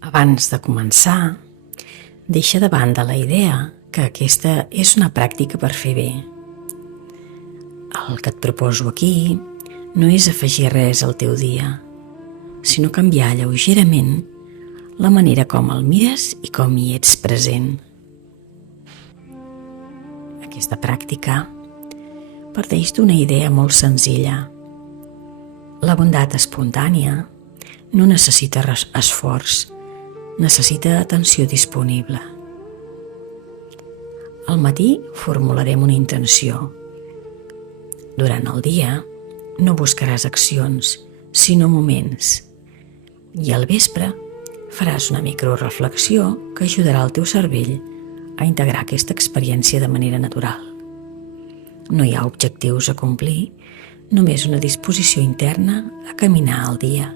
Abans de començar, deixa de banda la idea que aquesta és una pràctica per fer bé. El que et proposo aquí no és afegir res al teu dia, sinó canviar lleugerament la manera com el mires i com hi ets present. Aquesta pràctica parteix d'una idea molt senzilla. La bondat espontània no necessita esforç, necessita atenció disponible. Al matí formularem una intenció. Durant el dia no buscaràs accions, sinó moments. I al vespre faràs una microreflexió que ajudarà al teu cervell a integrar aquesta experiència de manera natural. No hi ha objectius a complir, només una disposició interna a caminar el dia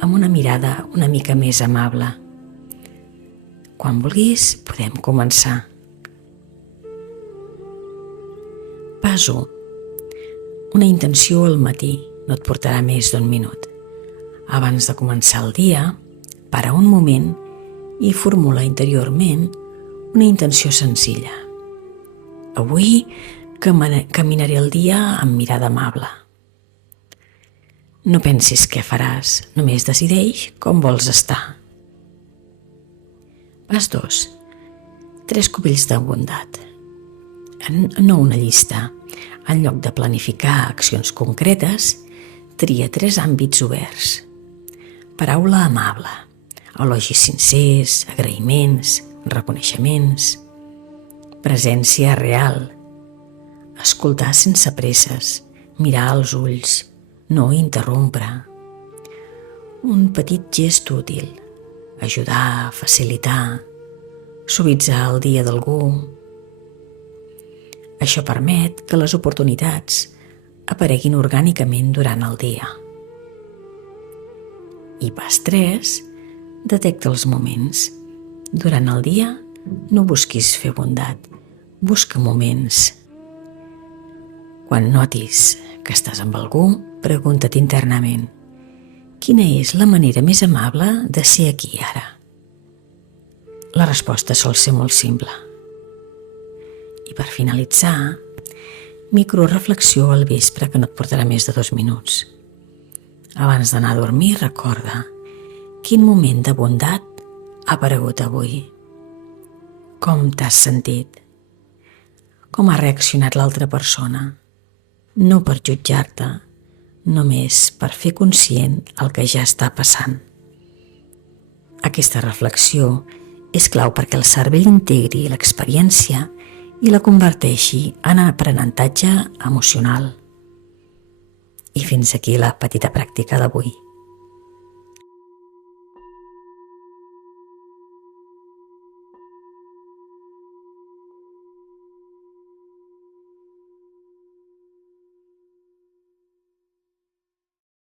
amb una mirada una mica més amable. Quan vulguis, podem començar. Pas 1. Una intenció al matí no et portarà més d'1 minut. Abans de començar el dia, para un moment i formula interiorment una intenció senzilla. Avui caminaré el dia amb mirada amable. No pensis què faràs, només decideix com vols estar. Pas 2. 3 cubells de bondat. No una llista. En lloc de planificar accions concretes, tria 3 àmbits oberts. Paraula amable, elogis sincers, agraïments, reconeixements, presència real, escoltar sense presses, mirar als ulls, no interrompre. Un petit gest útil, ajudar, facilitar, suavitzar el dia d'algú. Això permet que les oportunitats apareguin orgànicament durant el dia. I pas 3, detecta els moments. Durant el dia no busquis fer bondat, busca moments. Quan notis que estàs amb algú, pregunta't internament: quina és la manera més amable de ser aquí ara? La resposta sol ser molt simple. I per finalitzar, microreflexió al vespre que no et portarà més de 2 minuts. Abans d'anar a dormir, recorda quin moment de bondat ha aparegut avui. Com t'has sentit? Com ha reaccionat l'altra persona? No per jutjar-te, només per fer conscient el que ja està passant. Aquesta reflexió és clau perquè el cervell integri l'experiència i la converteixi en aprenentatge emocional. I fins aquí la petita pràctica d'avui.